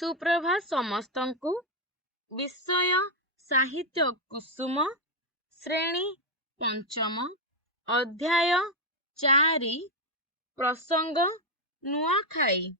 सुप्रभात समस्तंकु। विषय साहित्य कुसुम, श्रेणी पंचम, अध्याय 4, प्रसंग नुआखाई।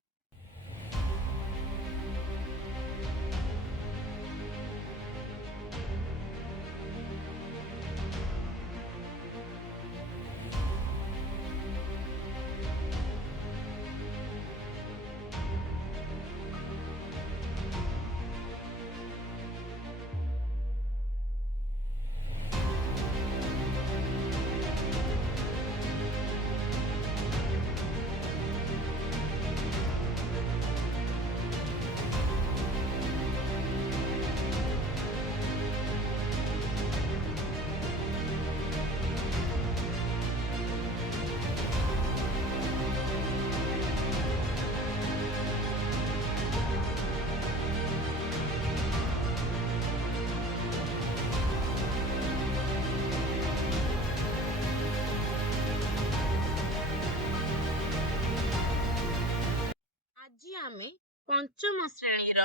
आज आमे पंचम श्रेणीर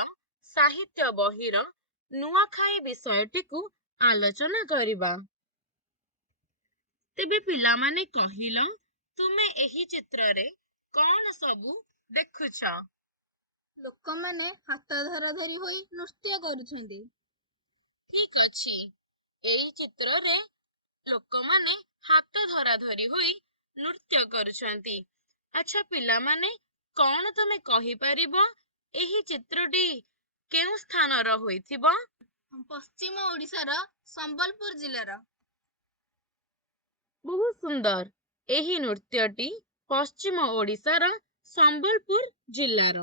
साहित्य बहिर नुआखाई विषयटी को आलोचना करिबा। तेबे पिलामाने कहिलो, तुमे एही चित्र रे कौन सबु देखुछ? लोक माने हाथ धरा धरी होई नृत्य करुछंदी। ठीक अछि, एही चित्र रे लोक माने हाथ धरा धरी होई नृत्य करुछंती। अच्छा पिलामाने, कौन तुमे कहि परिबो एही चित्रटी केउ स्थानर होइथिबो? पश्चिम ओडिशार संबलपुर जिल्लार। बहुत सुंदर। एही नृत्यटी पश्चिम ओडिशार संबलपुर जिल्लार।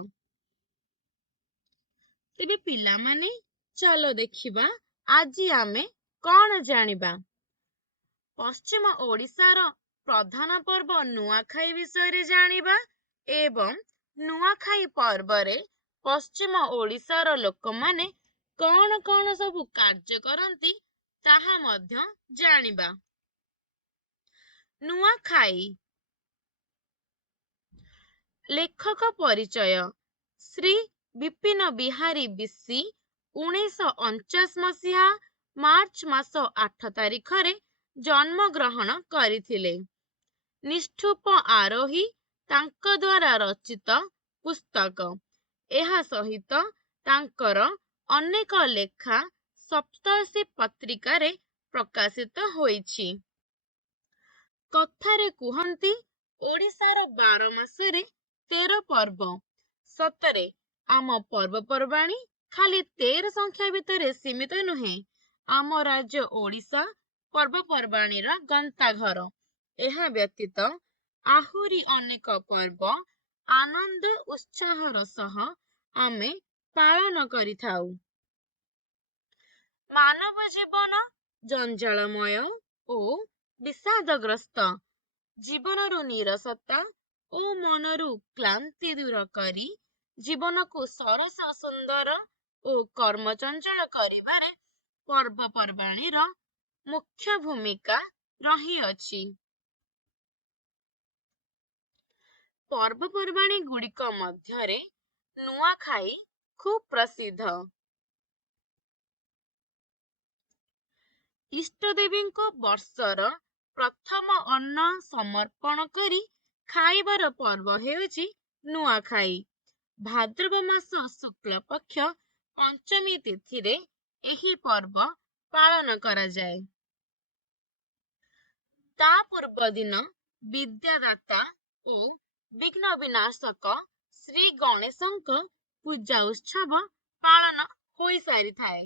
तेबे पिलामाने चलो देखिबा आजी आमे कौन जानिबा। पश्चिम ओडिशार प्रधान पर्व नुआखाई विषय जानिबा एवं नुआखाई पर्वरे पश्चिम ओडिशार लोकमाने कौन कौन सबु कार्य करंती ताहा मध्य जानिबा। नुआखाई लेखक परिचय श्री विपिन बिहारी बिसी 1949 मसीहा मार्च मास 8 तारिखरे जन्म ग्रहण करिथिले। निष्ठुप आरोही तांक द्वारा रचित पुस्तक। एहा सहित तांकर अनेक लेखा सप्तर्षि पत्रिकारे प्रकाशित होईछि। कथारे कुहंती, ओडिशार 12 मासरे 13 पर्व। सतरे आम पर्वपर्वाणी खाली 13 संख्या भितरे सीमित नुहे। आम राज्य ओडिशा पर्वपर्वाणीर गंताघर। एहा व्यतीत आहुरी अनेक पर्व आनंद उत्साहर सह आमे पालन करिथाउ। मानव जीवन जंजालमय ओ विषादग्रस्त। जीवनरु निरसता ओ मनरु क्लांति दूर करी जीवन को सरस सुंदर ओ कर्मचंचल करिबारे पर्वपर्वाणीर मुख्य भूमिका रही अछि। पर्वपर्वाणी गुड़िक मध्यरे नुआखाई खूब प्रसिद्ध। इष्टदेवी वर्षर प्रथम अन्न समर्पण करी खाइबार पर्व हेउछि नुआखाई। भाद्रव मास शुक्ल पक्ष पंचमी तिथिरे एही पर्व पालन करा जाए। ता पूर्व दिन विद्यादाता ओ विघ्न विनाशक श्री गणेशक पूजा उत्सव पालन होई सारी थाए।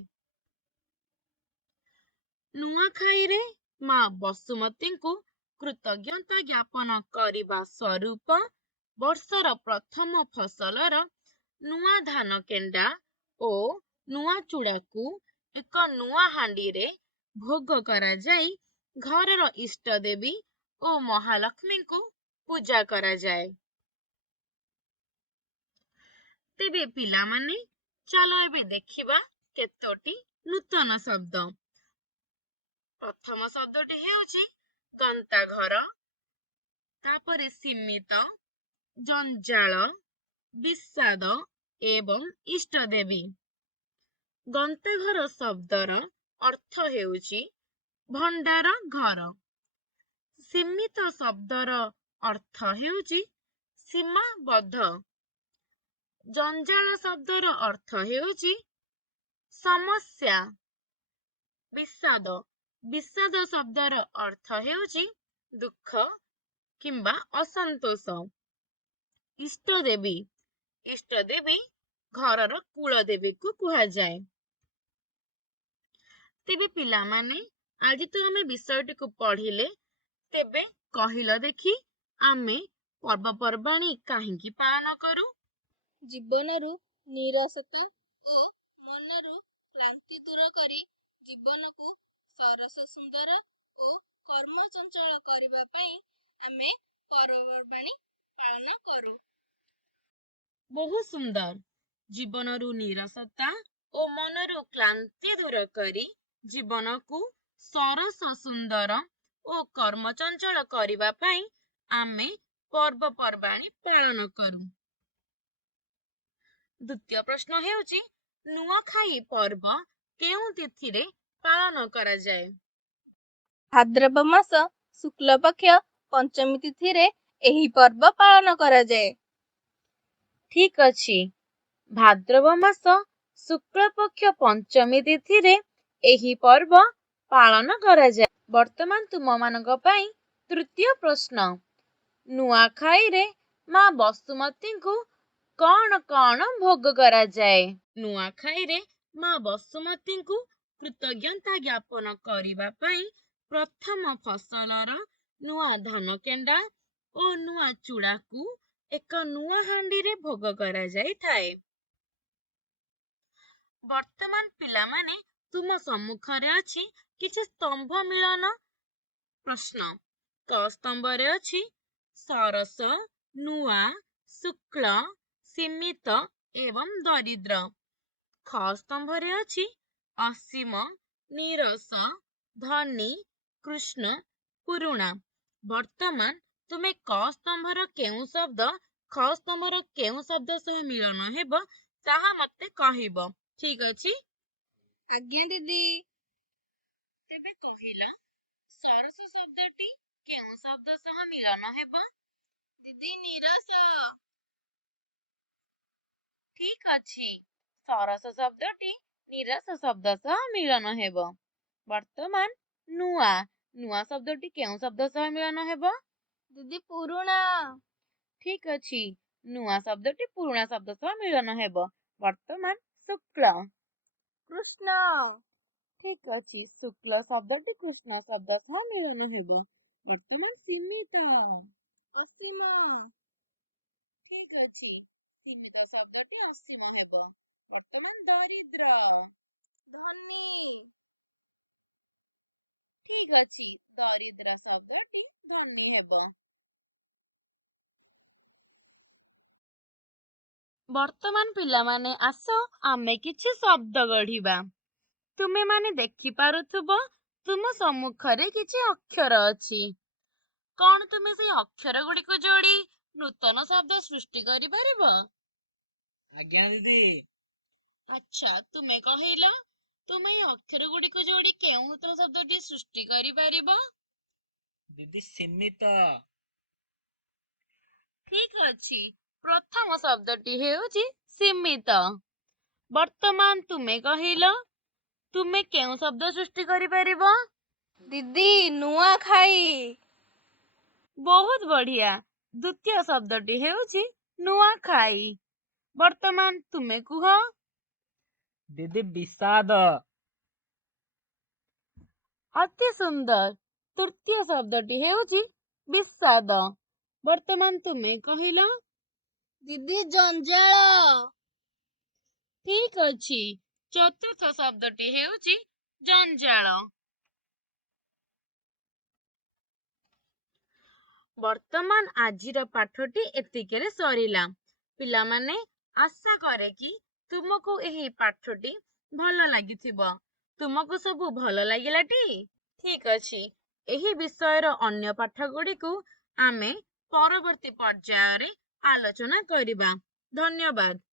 नुआखाई माँ बसुमती को कृतज्ञता ज्ञापन करिबा स्वरूप वर्षर प्रथम फसलर नुआ धान केंडा ओ नुआ चूड़ा को एक नुआ हांडी रे भोग करा जाई घरर इष्ट देवी ओ महालक्ष्मी को पूजा करा जाए। तेबे पिलामाने चलो एबे देखिबा केतोटी नूतन शब्द। प्रथम शब्दटी हेउछि गंताघर, तापरे सीमित, जंजाल, विषाद ଏବଂ ଇଷ୍ଟଦେବୀ। ଗନ୍ତାଘର ଶବ୍ଦର ଅର୍ଥ ହେଉଛି ଭଣ୍ଡାର ଘର। ସୀମିତ ଶବ୍ଦର ଅର୍ଥ ହେଉଛି ସୀମାବଦ୍ଧ। ଜଞ୍ଜାଳ ଶବ୍ଦର ଅର୍ଥ ହେଉଛି ସମସ୍ୟା। ବିଷାଦ ଶବ୍ଦର ଅର୍ଥ ହେଉଛି ଦୁଃଖ କିମ୍ବା ଅସନ୍ତୋଷ। ଇଷ୍ଟଦେବୀ ଘରର କୁଳଦେବୀକୁ କୁହାଯାଏ। ତେବେ ପିଲାମାନେ, ଆଜି ତ ଆମେ ବିଷୟଟିକୁ ପଢିଲେ, ତେବେ କହିଲ ଦେଖି ଆମେ ପର୍ବପର୍ବାଣୀ କାହିଁକି ପାଳନ କରୁ? ଜୀବନରୁ ନିରାଶତା ଓ ମନରୁ କ୍ଳାନ୍ତି ଦୂର କରି ଜୀବନକୁ ସରସ ସୁନ୍ଦର ଓ କର୍ମଚଞ୍ଚଳ କରିବା ପାଇଁ ଆମେ ପର୍ବପର୍ବାଣୀ ପାଳନ କରୁ। ବହୁ ସୁନ୍ଦର। ଜୀବନରୁ ନିରାଶତା ଓ ମନରୁ କ୍ଳାନ୍ତି ଦୂର କରି ଜୀବନକୁ ସରସ ସୁନ୍ଦର ଓ କର୍ମଚଞ୍ଚଳ କରିବା ପାଇଁ ଆମେ ପର୍ବପର୍ବାଣୀ ପାଳନ କରୁ। ଦ୍ୱିତୀୟ ପ୍ରଶ୍ନ ହେଉଛି, ନୂଆଖାଇ ପର୍ବ କେଉଁ ତିଥିରେ ପାଳନ କରାଯାଏ? ଭାଦ୍ରବ ମାସ ଶୁକ୍ଲପକ୍ଷ ପଞ୍ଚମୀ ତିଥିରେ ଏହି ପର୍ବ ପାଳନ କରାଯାଏ। ଠିକ୍ ଅଛି। ଭାଦ୍ରବ ମାସ ଶୁକ୍ଳପକ୍ଷ ପଞ୍ଚମୀ ତିଥିରେ ଏହି ପର୍ବ ପାଳନ କରାଯାଏ। ବର୍ତ୍ତମାନ ତୁମମାନଙ୍କ ପାଇଁ ତୃତୀୟ ପ୍ରଶ୍ନ। ନୂଆଖାଇରେ ମା ବସୁମତୀଙ୍କୁ କଣ କଣ ଭୋଗ କରାଯାଏ? ନୂଆଖାଇରେ ମା ବସୁମତୀଙ୍କୁ କୃତଜ୍ଞତା ଜ୍ଞାପନ କରିବା ପାଇଁ ପ୍ରଥମ ଫସଲର ନୂଆ ଧାନ କେଣ୍ଡା ଓ ନୂଆ ଚୂଡ଼ାକୁ ଏକ ନୂଆ ହାଣ୍ଡିରେ ଭୋଗ କରାଯାଇଥାଏ। ବର୍ତ୍ତମାନ ପିଲାମାନେ, ତୁମ ସମ୍ମୁଖରେ ଅଛି କିଛି ସ୍ତମ୍ଭ ମିଳନ ପ୍ରଶ୍ନ। କ ସ୍ତମ୍ଭରେ ଅଛି ସରସ, ନୂଆ, ଶୁକ୍ଳ, ସୀମିତ ଏବଂ ଦରିଦ୍ର। ଖ ସ୍ତମ୍ଭରେ ଅଛି ଅସୀମ, ନିରସ, ଧନୀ, କୃଷ୍ଣ, ପୁରୁଣା। ବର୍ତ୍ତମାନ ତୁମେ କ ସ୍ତମ୍ଭର କେଉଁ ଶବ୍ଦ ଖ ସ୍ତମ୍ଭର କେଉଁ ଶବ୍ଦ ସହ ମିଳନ ହେବ ତାହା ମତେ କହିବ। ଠିକ୍ ଅଛି? ଆଜ୍ଞା ଦିଦି। ତେବେ କହିଲ, ସରସ ଶବ୍ଦଟି କେଉଁ ଶବ୍ଦ ସହ ମିଳନ ହେବ? ଦିଦି, ନିରସ। ଠିକ୍ ଅଛି। ସରସ ଶବ୍ଦଟି ନିରସ ଶବ୍ଦ ସହ ମିଳନ ହେବ। ବର୍ତ୍ତମାନ ନୂଆ ଶବ୍ଦଟି କେଉଁ ଶବ୍ଦ ସହ ମିଳନ ହେବ? ଦିଦି, ପୁରୁଣା। ଠିକ୍ ଅଛି। ନୂଆ ଶବ୍ଦଟି ପୁରୁଣା ଶବ୍ଦ ସହ ମିଳନ ହେବ। ବର୍ତ୍ତମାନ ଶୁକ୍ଳ। କୃଷ୍ଣ। ଠିକ୍ ଅଛି। ଶୁକ୍ଳ ଶବ୍ଦଟି କୃଷ୍ଣ ଶବ୍ଦ ସହ ମିଳନ ହେବ। ବର୍ତ୍ତମାନ ସୀମିତ। ଅସୀମ। ଠିକ୍ ଅଛି। ସୀମିତ ଶବ୍ଦଟି ଅସୀମ ହେବ। ବର୍ତ୍ତମାନ ଦରିଦ୍ର। ଧନୀ। ଠିକ୍ ଅଛି। ଦରିଦ୍ର ଶବ୍ଦଟି ଧନୀ ହେବ। ବର୍ତ୍ତମାନ ପିଲାମାନେ, ଆସ ଆମେ କିଛି ଶବ୍ଦ ଗଢ଼ିବା। ତୁମେମାନେ ଦେଖିପାରୁଥିବ ତୁମ ସମ୍ମୁଖରେ କିଛି ଅକ୍ଷର ଅଛି। କଣ ତୁମେ ସେଇ ଅକ୍ଷର ଗୁଡ଼ିକୁ ଯୋଡ଼ି ନୂତନ ଶବ୍ଦ ସୃଷ୍ଟି କରିପାରିବ? ଆଜ୍ଞା ଦିଦି। ଆଚ୍ଛା, ତୁମେ କହିଲ, ତୁମେ ଏଇ ଅକ୍ଷର ଗୁଡ଼ିକୁ ଯୋଡ଼ି କେଉଁ ନୂତନ ଶବ୍ଦଟି ସୃଷ୍ଟି କରିପାରିବ? ଦିଦି, ସୀମିତ। ଠିକ୍ ଅଛି। ପ୍ରଥମ ଶବ୍ଦଟି ହେଉଛି ସୀମିତ। ବର୍ତ୍ତମାନ ତୁମେ କହିଲ, ତୁମେ କେଉଁ ଶବ୍ଦ ସୃଷ୍ଟି କରିପାରିବ? ଦିଦି, ନୂଆଖାଇ। ବହୁତ ବଢିଆ। ଦ୍ୱିତୀୟ ଶବ୍ଦଟି ହେଉଛି ନୂଆଖାଇ। ବର୍ତ୍ତମାନ ତୁମେ କୁହ। ଦିଦି, ବିଷାଦ। ଅତି ସୁନ୍ଦର। ତୃତୀୟ ଶବ୍ଦଟି ହେଉଛି ବିଷାଦ। ବର୍ତ୍ତମାନ ତୁମେ କହିଲ। ଦିଦି, ଜଞ୍ଜାଳ। ଠିକ୍ ଅଛି। ଚତୁର୍ଥ ଶବ୍ଦଟି ହେଉଛି ଜଞ୍ଜାଳ। ବର୍ତ୍ତମାନ ଆଜିର ପାଠଟି ଏତିକିରେ ସରିଲା। ପିଲାମାନେ, ଆଶା କରେ କି ତୁମକୁ ଏହି ପାଠଟି ଭଲ ଲାଗିଥିବ। ତୁମକୁ ସବୁ ଭଲ ଲାଗିଲାଟି? ଠିକ୍ ଅଛି। ଏହି ବିଷୟର ଅନ୍ୟ ପାଠ ଗୁଡ଼ିକୁ ଆମେ ପରବର୍ତ୍ତୀ ପର୍ଯ୍ୟାୟରେ ଆଲୋଚନା କରିବା। ଧନ୍ୟବାଦ।